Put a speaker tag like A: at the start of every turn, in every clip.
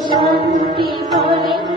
A: শান্তি বলে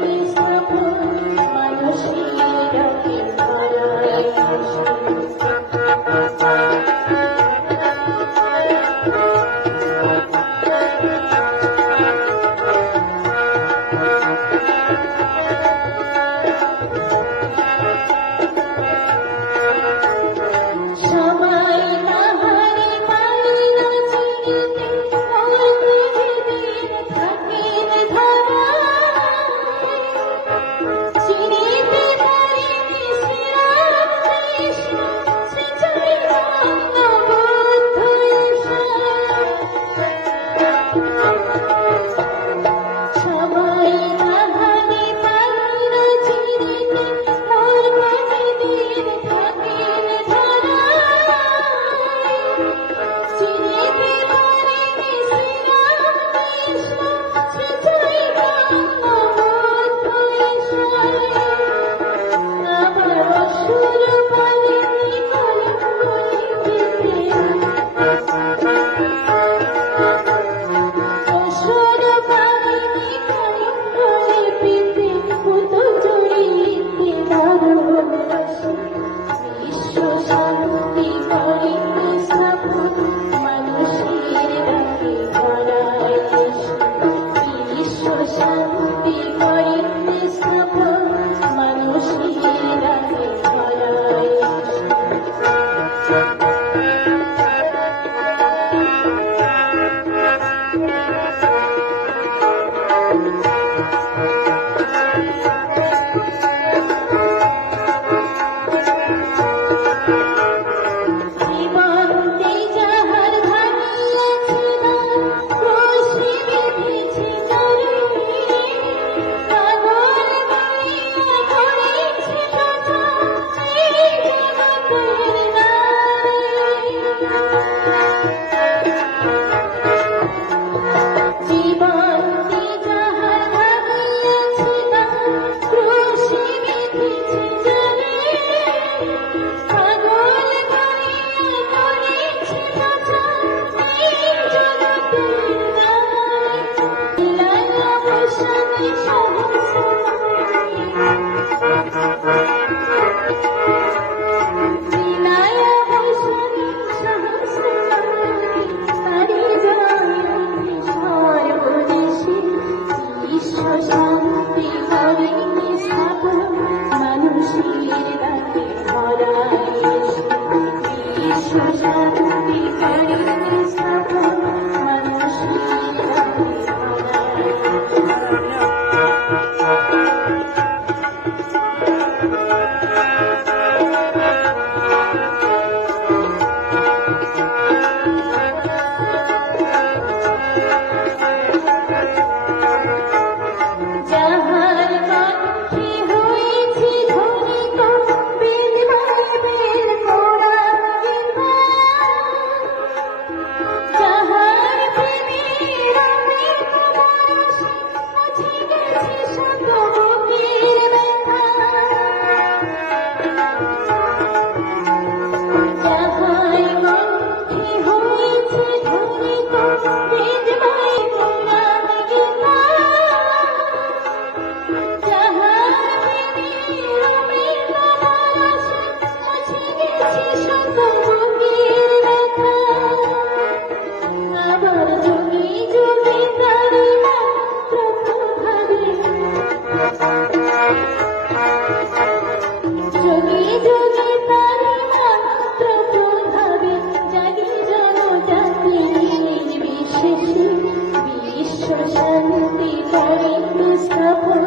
A: Mustafa